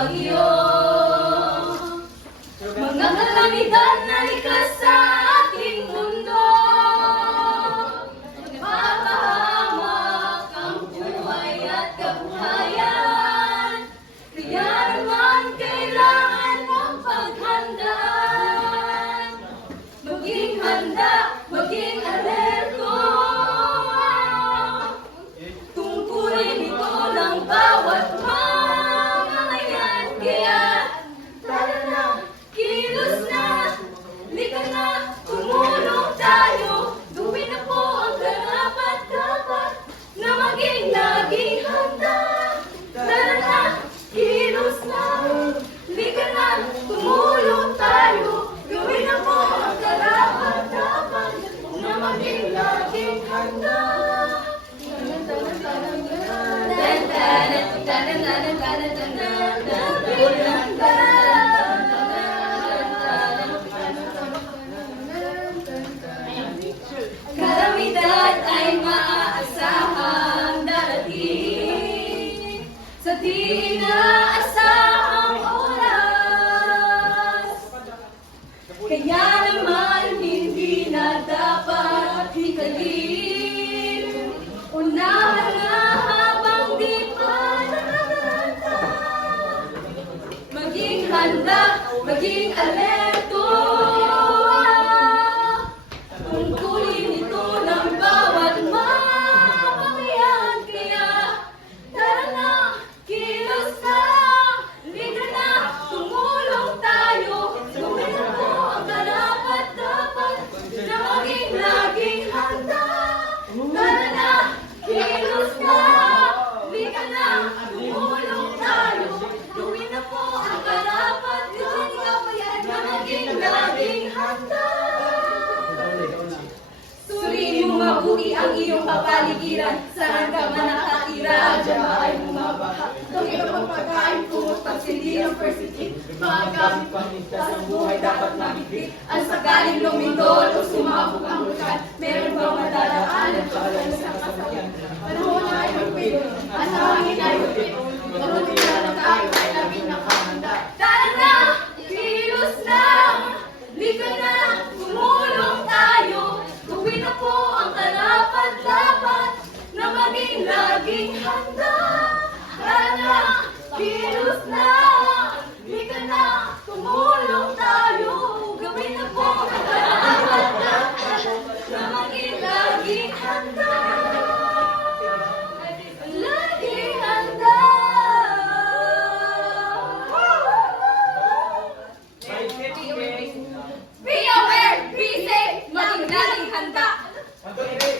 bagyo. Mga kalamidad na likas sa ating mundo, mapahamak ang buhay at kabuhayan. Kaya naman kailangan ng paghandaan. Maging handa, maging alerto. Tungkulin ito ng bawat mamamayan. Kaya tara na, kilos na, lika na, tumulong tayo. Gawin na po ang karapat-dapat na maging laging handa. Tara na, kilos na, lika na, tumulong tayo. Gawin na po ang karapat-dapat na maging laging handa. Kalamidad ay maaasahang darating sa di inaasahang oras. Kaya naman hindi na dapat hikalin. Unahan na habang di pa nakaranta. Maging handa, maging alerto. Tungkulin ito ng bawat mamamayan. Kaya tara na, kilos na, lika na, tumulong tayo. Gawin na po ang karapat-dapat na maging laging handa. Tara na, kilos na, lika na, tumulong tayo. Gawin na po ang karapat-dapat na maging laging handa. Suriin mo mabuti ang iyong kapaligiran. Saan ka man nakatira, dyan ba ay bumabaha? Kung iyong pagkain, kumot pagsindi ng persitin. Mga gamit pamintas ang buhay dapat mabigit. Ang sakaling lumindol o sumabog ang lukan, meron bang madadaanan pagkakas sa kasayan? Panahon na ay magpito, at hangin ay magpito. Mabuti na tayo ay laging nakahanda. Tara na, kilos na, lika na, tumulong tayo. Gawin na po ang karapat-dapat na maging laging handa. Tara na, kilos na, lika na, tumulong.